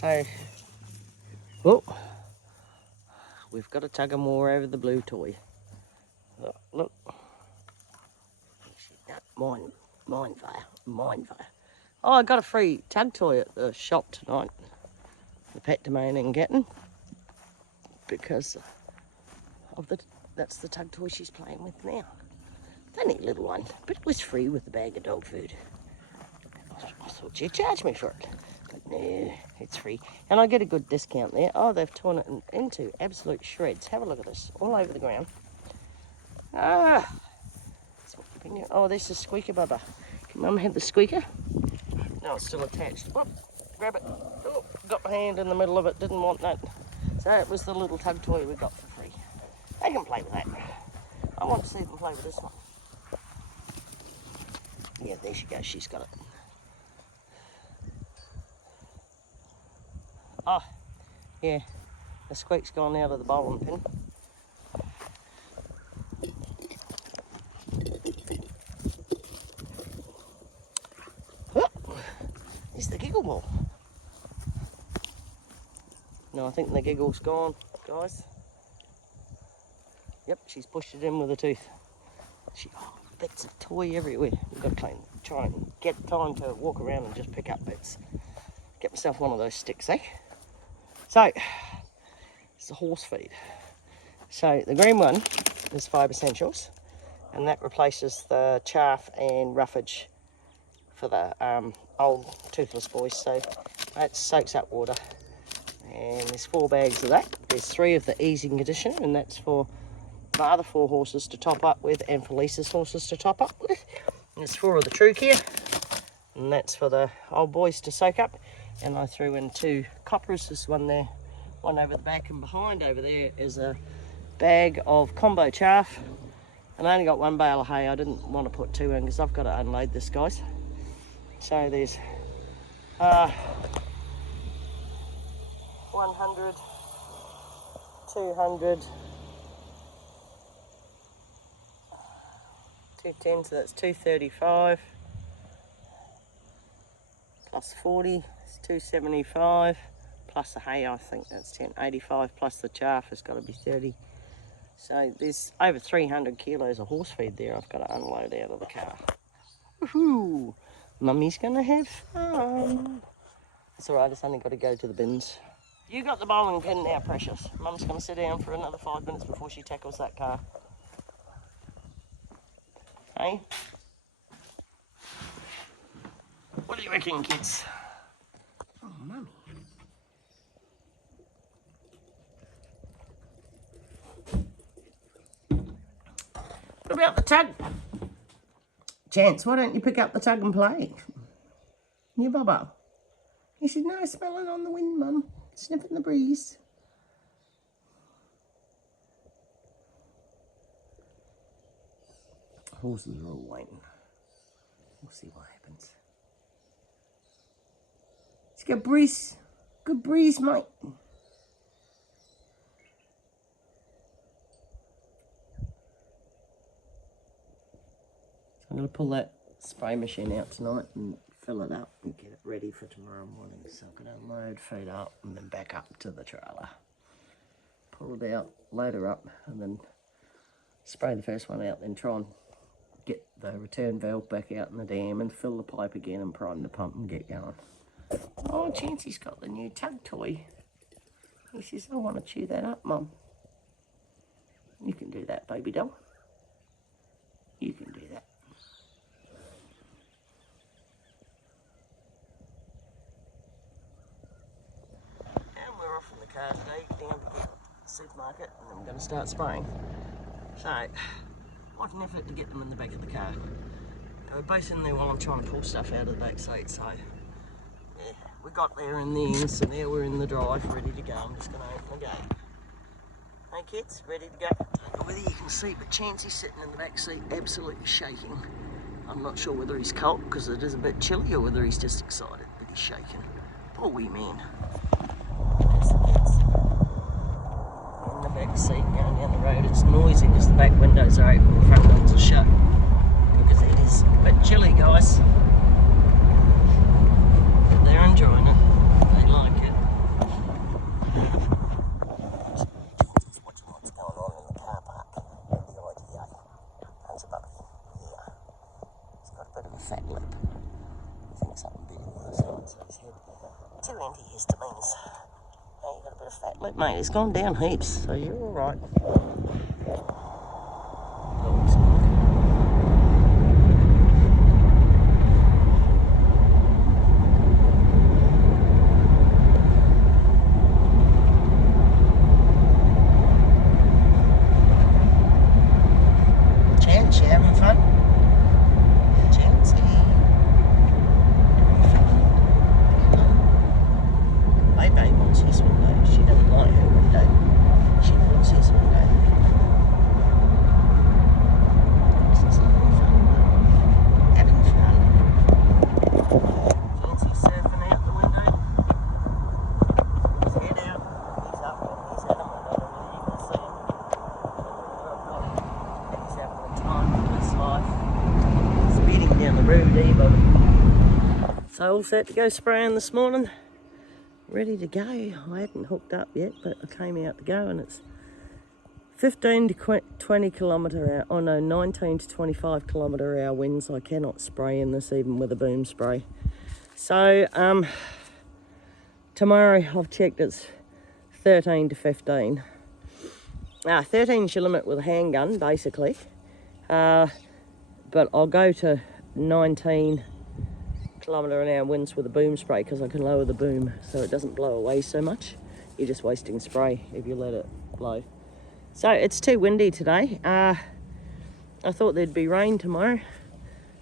So, oh, we've got a tug of more over the blue toy. Look. Mine fire. Oh, I got a free tug toy at the shop tonight. The pet domain in Gatton. Because of that's the tug toy she's playing with now. It's only a little one, but it was free with a bag of dog food. I thought you'd charge me for it. But no, it's free. And I get a good discount there. Oh, they've torn it into absolute shreds. Have a look at this. All over the ground. Ah. Oh, there's the squeaker bubba. Can Mum have the squeaker? No, it's still attached. Whoop, grab it. Oh, got my hand in the middle of it. Didn't want that. So it was the little tug toy we got for free. They can play with that. I want to see them play with this one. Yeah, there she goes. She's got it. Oh, yeah. The squeak's gone out of the bowling pin. There's the giggle ball. No, I think the giggle's gone, guys. Yep, she's pushed it in with a tooth. Bits of toy everywhere. We've got to try and get time to walk around and just pick up bits. Get myself one of those sticks, eh? So, it's the horse feed. So, the green one is Fibre Essentials, and that replaces the chaff and roughage for the old toothless boys. So, that soaks up water. And there's 4 bags of that. There's 3 of the easing conditioner, and that's for my other 4 horses to top up with, and for Lisa's horses to top up with. And there's 4 of the True Care, and that's for the old boys to soak up. And I threw in 2 coppers. There's one there, one over the back, and behind over there is a bag of combo chaff. And I only got 1 bale of hay. I didn't want to put 2 in because I've got to unload this, guys. So there's 100, 200, 210, so that's 235, plus 40, it's 275, plus the hay, I think that's 1085, plus the chaff has got to be 30. So there's over 300 kilos of horse feed there I've got to unload out of the car. Woohoo! Mummy's gonna have fun. It's alright, it's only got to go to the bins. You got the bowling pin now, precious. Mum's gonna sit down for another 5 minutes before she tackles that car. Hey? What do you reckon, kids? Oh, Mummy. What about the tug? Chance, why don't you pick up the tug and play? Yeah, Bubba. He said, no, smell it on the wind, Mum. Sniff it in the breeze. Horses are all waiting. We'll see what happens. It's a good breeze. Good breeze, mate. I'm going to pull that spray machine out tonight and fill it up and get it ready for tomorrow morning. So I'm going to unload, feed up, and then back up to the trailer. Pull it out, load her up, and then spray the first one out, then try and get the return valve back out in the dam and fill the pipe again and prime the pump and get going. Oh, Chancey's got the new tug toy. He says, I want to chew that up, Mum. You can do that, baby doll. You can do that. And we're off in the car today, down to the supermarket, and I'm going to start spraying. So, what an effort to get them in the back of the car. We're both in there while I'm trying to pull stuff out of the back seat, so yeah, we got there in the end, so now we're in the drive, ready to go. I'm just going to open the gate. Hey kids, ready to go? I don't know whether you can see, but Chancey's sitting in the back seat, absolutely shaking. I'm not sure whether he's cold because it is a bit chilly or whether he's just excited, but he's shaking. Poor wee man. There's the kids. In the back seat going down the road. It's noisy because the back windows are open, the front ones are shut. Because it is a bit chilly, guys. But they're enjoying it. They like it. antihistamines. Now you've got a bit of fat lip, mate. It's gone down heaps, so you're all right. Chance, you having fun? Chancey. Baby wants his one day. She doesn't like her one day. She wants his one day. This is having fun. Having fun. Chancey's surfing out the window. His head out. He's up and he's at him. I don't know whether you can see him. He's having the time of his life. Speeding down the road, Evo. So all set to go spraying this morning. Ready to go. I hadn't hooked up yet, but I came out to go, and it's 15 to 20 kilometre hour, oh no, 19 to 25 kilometre hour winds. I cannot spray in this even with a boom spray. So tomorrow I've checked, it's 13 to 15. 13 is your limit with a handgun basically, but I'll go to 19 kilometre an hour winds with a boom spray because I can lower the boom so it doesn't blow away so much. You're just wasting spray if you let it blow. So it's too windy today. I thought there'd be rain tomorrow,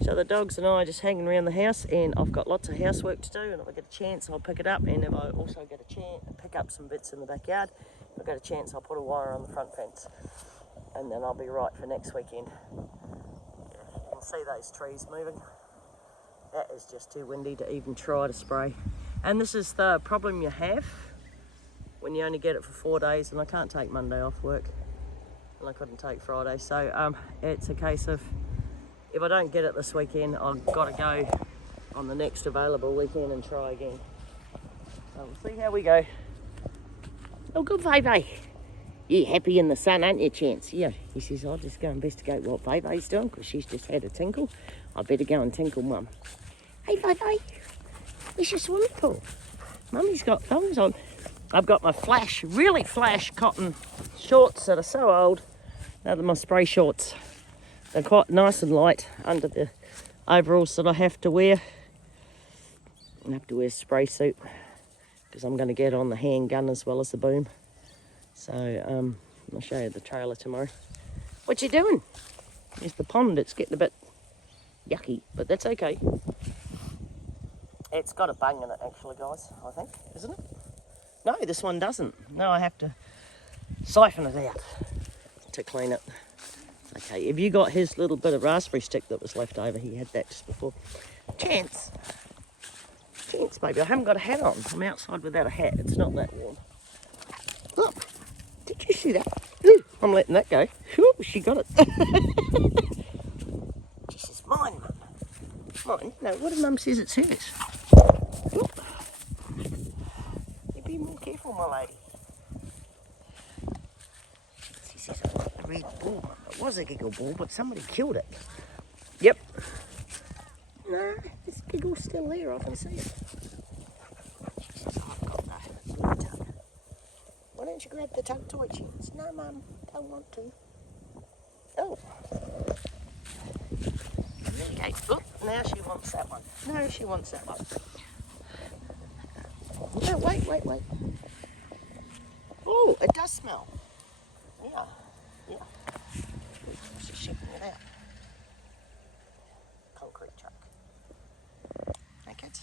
so the dogs and I are just hanging around the house, and I've got lots of housework to do, and if I get a chance I'll pick it up, and if I also get a chance pick up some bits in the backyard, if I get a chance I'll put a wire on the front fence, and then I'll be right for next weekend. You can see those trees moving. That is just too windy to even try to spray. And this is the problem you have when you only get it for 4 days, and I can't take Monday off work, and I couldn't take Friday. So it's a case of, if I don't get it this weekend, I've got to go on the next available weekend and try again. So we'll see how we go. Oh, good, Veve. You're happy in the sun, aren't you, Chance? Yeah. He says, I'll just go investigate what Veve's doing, because she's just had a tinkle. I better go and tinkle Mum. Hey, Veve, where's your swimming pool? Mummy's got thongs on. I've got my really flash cotton shorts that are so old. They're my spray shorts. They're quite nice and light under the overalls that I have to wear. I have to wear a spray suit because I'm going to get on the handgun as well as the boom. So I'll show you the trailer tomorrow. What you doing? There's the pond. It's getting a bit yucky, but that's okay. It's got a bung in it actually, guys, I think, isn't it? No, this one doesn't. No, I have to siphon it out to clean it. Okay, have you got his little bit of raspberry stick that was left over? He had that just before. Chance, baby, I haven't got a hat on. I'm outside without a hat. It's not that warm. Look, did you see that? Ooh, I'm letting that go. Ooh, she got it. She says, mine, Mum. Mine? No, what if Mum says it's hers? Ooh. You be more careful, my lady. She says, I've got the red ball. It was a giggle ball, but somebody killed it. Yep. No, this giggle's still there. I can see it. She says, I've got the tug. Why don't you grab the tug toy, Chance? No, Mum, don't want to. Oh. There you go. Oop, now she wants that one. No, she wants that one. No, wait. Oh, it does smell. Yeah. She's shipping it out. Concrete truck. Hey, kids.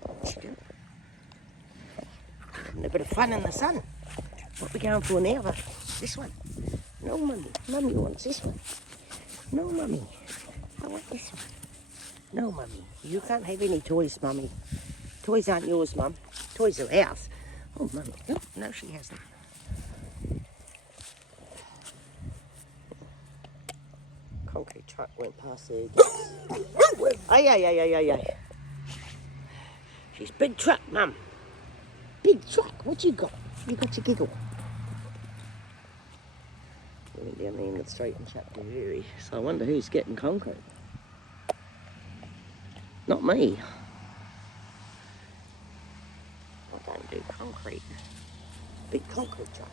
What's she doing? Having a bit of fun in the sun. What are we going for now, though? This one. No, Mummy. Mummy wants this one. No, Mummy. I want this one. No, Mummy. You can't have any toys, Mummy. Toys aren't yours, Mum. Toys are ours. Oh, Mummy. No, she hasn't. Concrete truck went past there again. Ay. She's big truck, Mum. Big truck. What you got? You got your giggle. We went down the end of the street and shut the dairy. So I wonder who's getting concrete. Not me. I don't do concrete. Big concrete truck.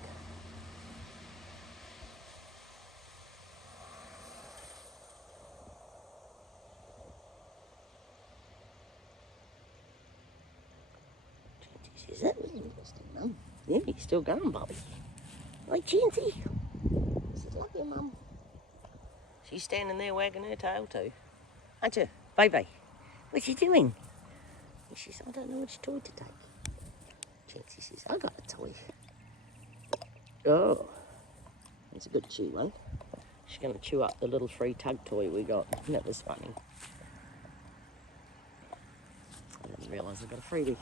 Is that really interesting, Mum? Yeah, you're still going, Bobby. Like Chancy. This is lucky, Mum. She's standing there wagging her tail too. Aren't you? Bye-bye. What's she doing? She says, I don't know which toy to take. Chancy says, I got a toy. Oh, that's a good chew one. She's going to chew up the little free tug toy we got. That was funny. I didn't realise I got a freebie.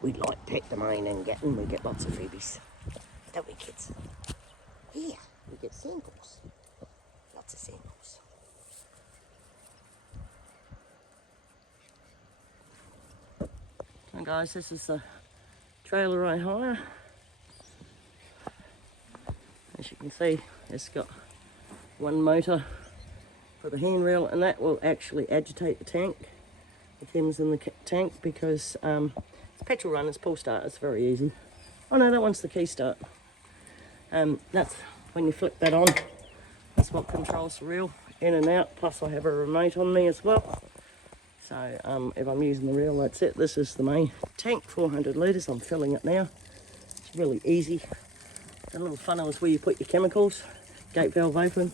We like pack them in and we get lots of freebies. Don't we, kids? Here, we get samples. Lots of samples. Hi guys, this is the trailer I hire. As you can see, it's got one motor for the handrail, and that will actually agitate the tank, the chems in the tank, because it's petrol run, it's pull start, it's very easy. Oh no, that one's the key start. That's when you flip that on, that's what controls the reel in and out, plus I have a remote on me as well. So if I'm using the reel, that's it. This is the main tank, 400 litres, I'm filling it now. It's really easy. The little funnel is where you put your chemicals, gate valve open.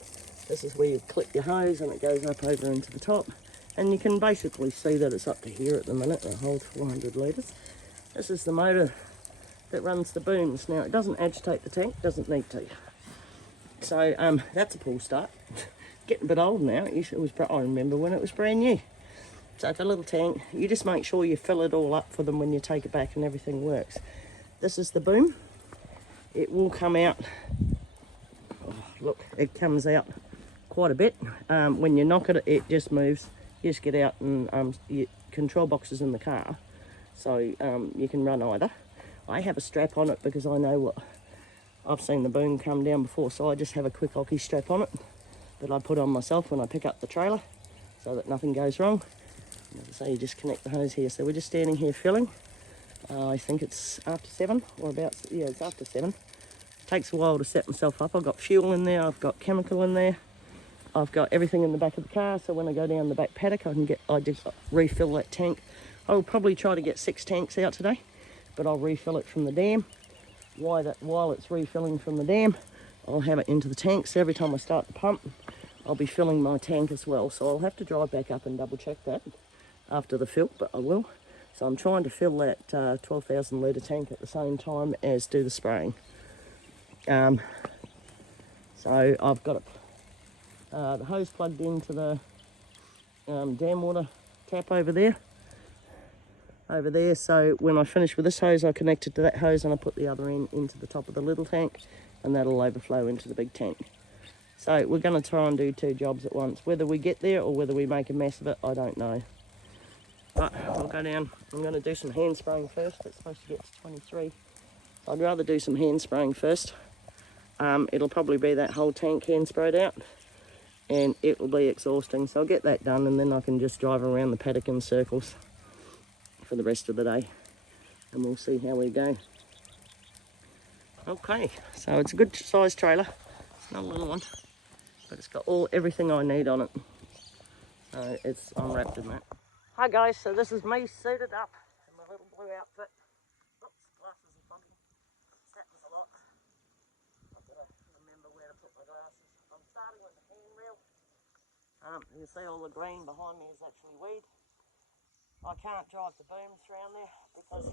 This is where you clip your hose and it goes up over into the top. And you can basically see that it's up to here at the minute, it holds 400 litres. This is the motor that runs the booms. Now it doesn't agitate the tank, doesn't need to. So that's a pull start. Getting a bit old now, I remember when it was brand new. So it's a little tank, you just make sure you fill it all up for them when you take it back and everything works. This is the boom. It will come out, oh, look, it comes out quite a bit. When you knock it, it just moves. You just get out and your control box is in the car, so you can run either. I have a strap on it because I know what, I've seen the boom come down before, so I just have a quick hockey strap on it that I put on myself when I pick up the trailer so that nothing goes wrong. So you just connect the hose here. So we're just standing here filling. I think it's after 7 or about, yeah, it's after 7. It takes a while to set myself up. I've got fuel in there, I've got chemical in there, I've got everything in the back of the car, so when I go down the back paddock I just refill that tank. I'll probably try to get 6 tanks out today, but I'll refill it from the dam. While it's refilling from the dam, I'll have it into the tank, so every time I start the pump, I'll be filling my tank as well. So I'll have to drive back up and double check that after the fill, but I will. So I'm trying to fill that 12,000 litre tank at the same time as do the spraying. So I've got the hose plugged into the dam water tap over there. So when I finish with this hose, I connect it to that hose and I put the other end into the top of the little tank, and that'll overflow into the big tank. So we're going to try and do 2 jobs at once. Whether we get there or whether we make a mess of it, I don't know. But I'll go down. I'm going to do some hand spraying first. It's supposed to get to 23. So I'd rather do some hand spraying first. It'll probably be that whole tank hand sprayed out, and it will be exhausting. So I'll get that done, and then I can just drive around the paddock in circles for the rest of the day, and we'll see how we go. Okay, so it's a good size trailer. It's not a little one, but it's got everything I need on it. So I'm wrapped in that. Hi guys, so this is me suited up in my little blue outfit. Oops, glasses are foggy. This happens a lot. I've got to remember where to put my glasses. I'm starting with the handrail. You can see all the green behind me is actually weed. I can't drive the booms around there because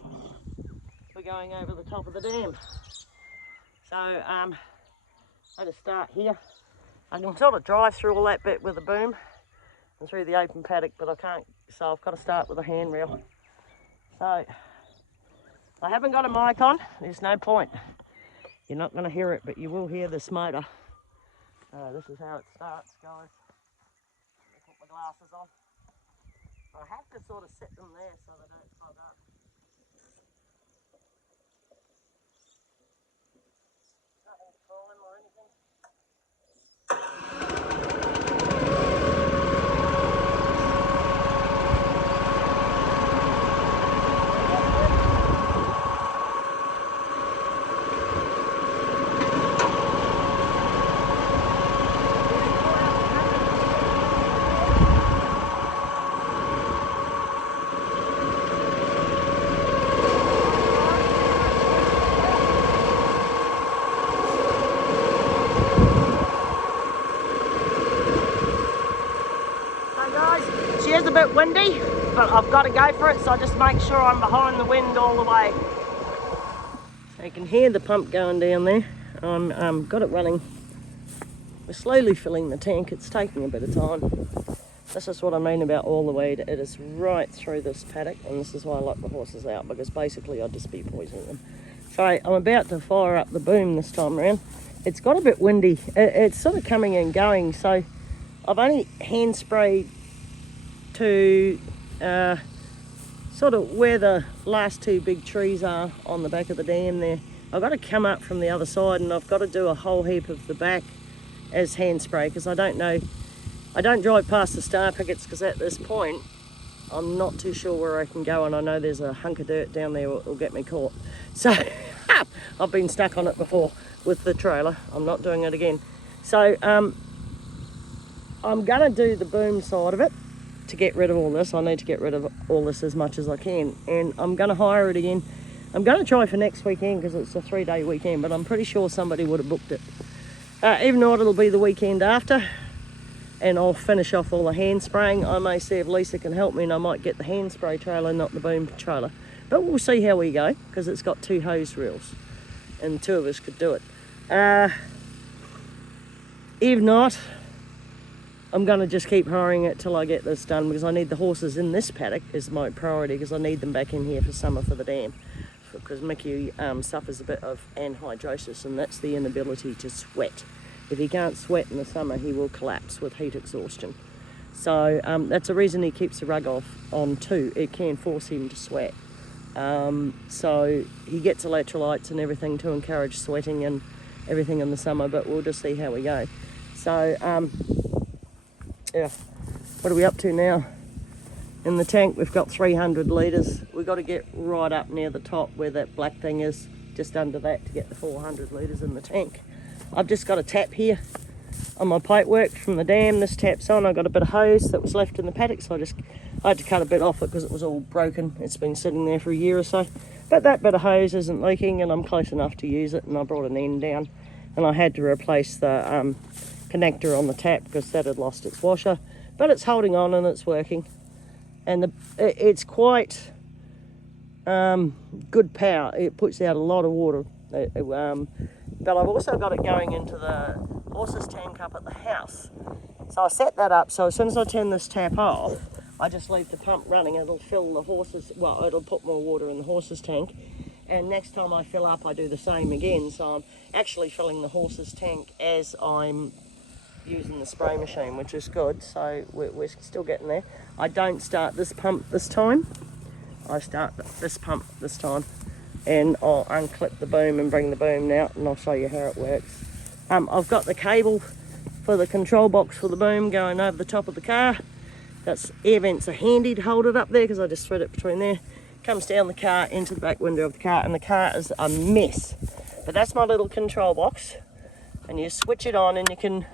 we're going over the top of the dam. So I just start here. I can sort of drive through all that bit with the boom and through the open paddock, but I can't, so I've got to start with a handrail. So I haven't got a mic on, there's no point. You're not going to hear it, but you will hear this motor. This is how it starts, guys. I put my glasses on. I have to sort of set them there so they don't fog up. Nothing to climb or anything. windy, but I've got to go for it, so I just make sure I'm behind the wind all the way. So you can hear the pump going down there. I'm got it running. We're slowly filling the tank. It's taking a bit of time. This is what I mean about all the weed. It is right through this paddock, and this is why I like the horses out, because basically I'd just be poisoning them. So I'm about to fire up the boom this time around. It's got a bit windy. It's sort of coming and going, so I've only hand sprayed to sort of where the last two big trees are on the back of the dam there. I've got to come up from the other side, and I've got to do a whole heap of the back as hand spray, because I don't know, I don't drive past the star pickets, because at this point I'm not too sure where I can go, and I know there's a hunk of dirt down there that will get me caught. So I've been stuck on it before with the trailer. I'm not doing it again. So I'm gonna do the boom side of it to get rid of all this. I need to get rid of all this as much as I can, and I'm gonna hire it again. I'm gonna try for next weekend, because it's a 3-day weekend, but I'm pretty sure somebody would have booked it. If not, it'll be the weekend after, and I'll finish off all the hand spraying. I may see if Lisa can help me, and I might get the hand spray trailer, not the boom trailer. But we'll see how we go, because it's got 2 hose reels, and 2 of us could do it. If not, I'm going to just keep hiring it till I get this done, because I need the horses in this paddock is my priority, because I need them back in here for summer for the dam. Because Mickey suffers a bit of anhydrosis, and that's the inability to sweat. If he can't sweat in the summer, he will collapse with heat exhaustion. So that's the reason he keeps the rug on too. It can force him to sweat. So he gets electrolytes and everything to encourage sweating and everything in the summer, but we'll just see how we go. So yeah, what are we up to now? In the tank we've got 300 litres. We've got to get right up near the top where that black thing is, just under that, to get the 400 litres in the tank. I've just got a tap here on my pipe work from the dam. This tap's on. I got a bit of hose that was left in the paddock, so I had to cut a bit off it because it was all broken. It's been sitting there for a year or so, but that bit of hose isn't leaking, and I'm close enough to use it, and I brought an end down, and I had to replace the connector on the tap because that had lost its washer, but it's holding on and it's working, and it's quite good power. It puts out a lot of water, but I've also got it going into the horses tank up at the house. So I set that up, so as soon as I turn this tap off, I just leave the pump running. It'll fill the horses, well, it'll put more water in the horses tank, and next time I fill up I do the same again. So I'm actually filling the horses tank as I'm using the spray machine, which is good. So we're still getting there. I don't start this pump this time. I start this pump this time, and I'll unclip the boom and bring the boom out, and I'll show you how it works. I've got the cable for the control box for the boom going over the top of the car. That's air vents are handy to hold it up there, because I just thread it between there. Comes down the car into the back window of the car, and the car is a mess. But that's my little control box, and you switch it on, and you can,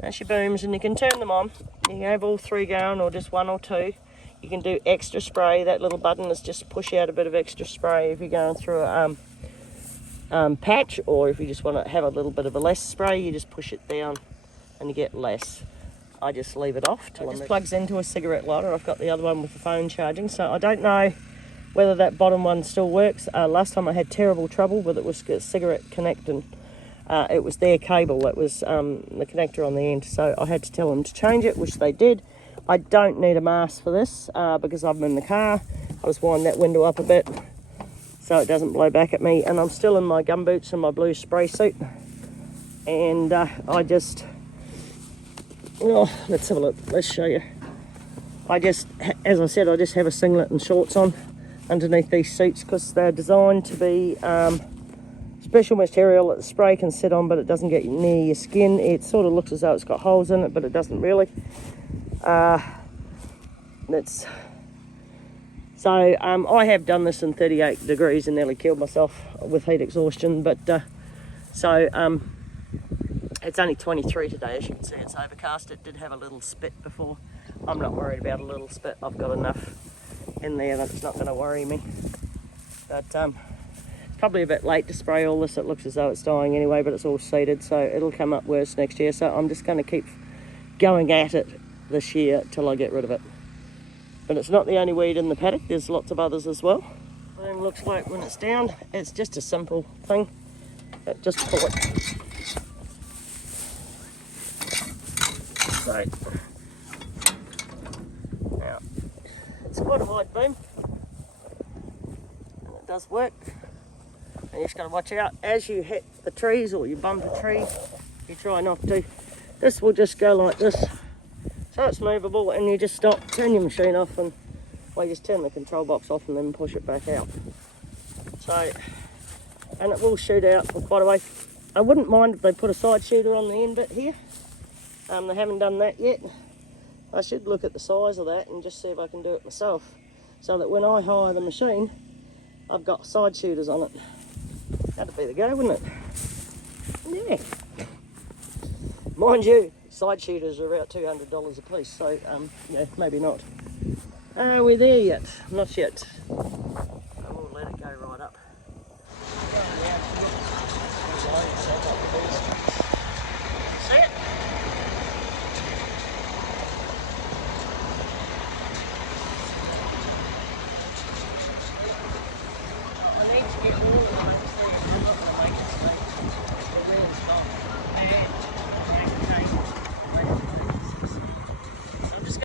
that's your booms, and you can turn them on. You can have all 3 going, or just 1 or 2. You can do extra spray. That little button is just to push out a bit of extra spray if you're going through a patch, or if you just want to have a little bit of a less spray, you just push it down and you get less. I just leave it off till it just plugs into a cigarette lighter. I've got the other one with the phone charging, so I don't know whether that bottom one still works. Last time I had terrible trouble with it was cigarette connecting. It was their cable, it was the connector on the end, so I had to tell them to change it, which they did. I don't need a mask for this because I'm in the car. I just wind that window up a bit so it doesn't blow back at me, and I'm still in my gumboots and my blue spray suit, and I just, oh, let's have a look, let's show you. I just, as I said, I just have a singlet and shorts on underneath these suits, because they're designed to be special material that the spray can sit on, but it doesn't get near your skin. It sort of looks as though it's got holes in it, but it doesn't really. So I have done this in 38 degrees and nearly killed myself with heat exhaustion, but it's only 23 today. As you can see, it's overcast. It did have a little spit before. I'm not worried about a little spit. I've got enough in there that it's not going to worry me. But it's probably a bit late to spray all this. It looks as though it's dying anyway, but it's all seeded, so it'll come up worse next year. So I'm just going to keep going at it this year till I get rid of it. But it's not the only weed in the paddock, there's lots of others as well. And looks like when it's down, it's just a simple thing. Just pull it. So, now, it's quite a wide beam, and it does work. And you just got to watch out as you hit the trees or you bump a tree, you try not to. This will just go like this, so it's movable, and you just stop, turn your machine off, and well, you just turn the control box off and then push it back out. So, and it will shoot out for quite a way. I wouldn't mind if they put a side shooter on the end bit here. They haven't done that yet. I should look at the size of that and just see if I can do it myself, so that when I hire the machine, I've got side shooters on it. That'd be the go, wouldn't it? Yeah. Mind you, side shooters are about $200 a piece, so yeah, maybe not. Are we there yet? Not yet. I will let it go right up. See it? I need to get all